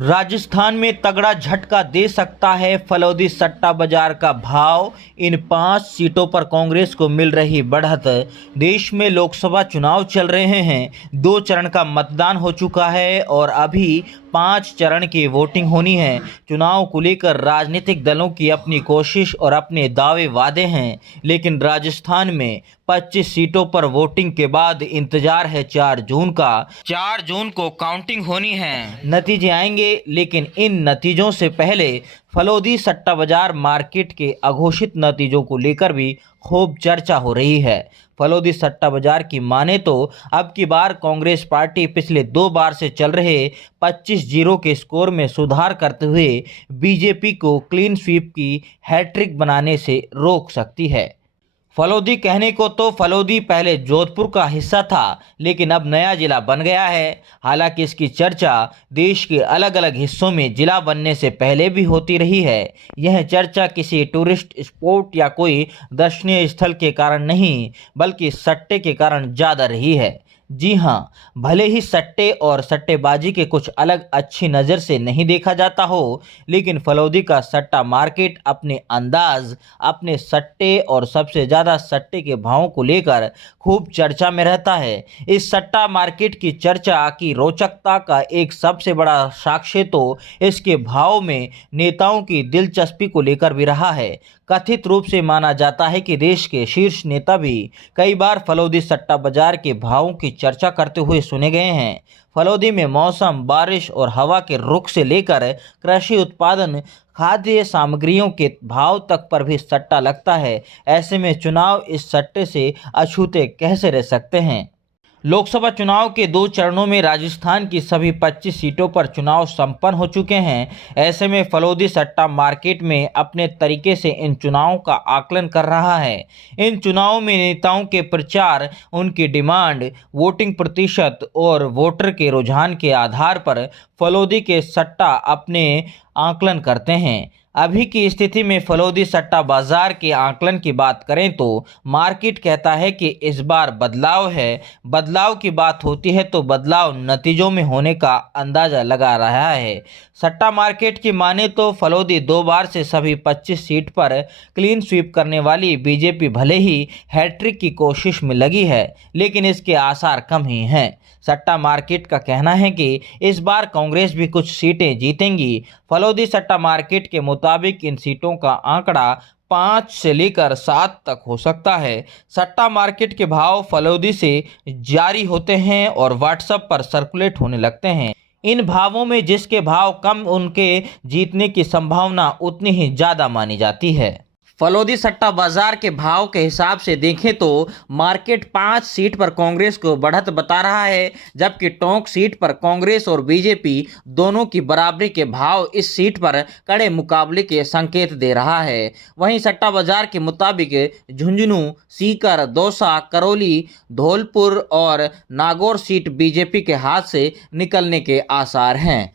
राजस्थान में तगड़ा झटका दे सकता है फलौदी सट्टा बाजार का भाव। इन 5 सीटों पर कांग्रेस को मिल रही बढ़त। देश में लोकसभा चुनाव चल रहे हैं। 2 चरण का मतदान हो चुका है और अभी 5 चरण की वोटिंग होनी है। चुनाव को लेकर राजनीतिक दलों की अपनी कोशिश और अपने दावे वादे हैं, लेकिन राजस्थान में 25 सीटों पर वोटिंग के बाद इंतजार है 4 जून का। 4 जून को काउंटिंग होनी है, नतीजे आएंगे। लेकिन इन नतीजों से पहले फलौदी सट्टा बाजार मार्केट के अघोषित नतीजों को लेकर भी खूब चर्चा हो रही है। फलौदी सट्टा बाजार की माने तो अब की बार कांग्रेस पार्टी पिछले 2 बार से चल रहे 25-0 के स्कोर में सुधार करते हुए बीजेपी को क्लीन स्वीप की हैट्रिक बनाने से रोक सकती है। फलौदी कहने को तो फलौदी पहले जोधपुर का हिस्सा था, लेकिन अब नया जिला बन गया है। हालांकि इसकी चर्चा देश के अलग अलग हिस्सों में जिला बनने से पहले भी होती रही है। यह चर्चा किसी टूरिस्ट स्पॉट या कोई दर्शनीय स्थल के कारण नहीं, बल्कि सट्टे के कारण ज़्यादा रही है। जी हाँ, भले ही सट्टे और सट्टेबाजी के कुछ अलग अच्छी नज़र से नहीं देखा जाता हो, लेकिन फलौदी का सट्टा मार्केट अपने अंदाज, अपने सट्टे और सबसे ज़्यादा सट्टे के भावों को लेकर खूब चर्चा में रहता है। इस सट्टा मार्केट की चर्चा की रोचकता का एक सबसे बड़ा साक्ष्य तो इसके भाव में नेताओं की दिलचस्पी को लेकर भी रहा है। कथित रूप से माना जाता है कि देश के शीर्ष नेता भी कई बार फलौदी सट्टा बाजार के भावों की चर्चा करते हुए सुने गए हैं। फलौदी में मौसम, बारिश और हवा के रुख से लेकर कृषि उत्पादन, खाद्य सामग्रियों के भाव तक पर भी सट्टा लगता है। ऐसे में चुनाव इस सट्टे से अछूते कैसे रह सकते हैं। लोकसभा चुनाव के 2 चरणों में राजस्थान की सभी 25 सीटों पर चुनाव संपन्न हो चुके हैं। ऐसे में फलौदी सट्टा मार्केट में अपने तरीके से इन चुनावों का आकलन कर रहा है। इन चुनावों में नेताओं के प्रचार, उनकी डिमांड, वोटिंग प्रतिशत और वोटर के रुझान के आधार पर फलौदी के सट्टा अपने आकलन करते हैं। अभी की स्थिति में फलौदी सट्टा बाजार के आकलन की बात करें तो मार्केट कहता है कि इस बार बदलाव है। बदलाव की बात होती है तो बदलाव नतीजों में होने का अंदाजा लगा रहा है। सट्टा मार्केट की माने तो फलौदी 2 बार से सभी 25 सीट पर क्लीन स्वीप करने वाली बीजेपी भले ही हैट्रिक की कोशिश में लगी है, लेकिन इसके आसार कम ही हैं। सट्टा मार्केट का कहना है कि इस बार कांग्रेस भी कुछ सीटें जीतेंगी। फलौदी सट्टा मार्केट के मुताबिक इन सीटों का आंकड़ा 5 से लेकर 7 तक हो सकता है। सट्टा मार्केट के भाव फलौदी से जारी होते हैं और व्हाट्सएप पर सर्कुलेट होने लगते हैं। इन भावों में जिसके भाव कम, उनके जीतने की संभावना उतनी ही ज़्यादा मानी जाती है। फलौदी सट्टा बाजार के भाव के हिसाब से देखें तो मार्केट 5 सीट पर कांग्रेस को बढ़त बता रहा है, जबकि टोंक सीट पर कांग्रेस और बीजेपी दोनों की बराबरी के भाव इस सीट पर कड़े मुकाबले के संकेत दे रहा है। वहीं सट्टा बाजार के मुताबिक झुंझुनू, सीकर, दौसा, करौली, धौलपुर और नागौर सीट बीजेपी के हाथ से निकलने के आसार हैं।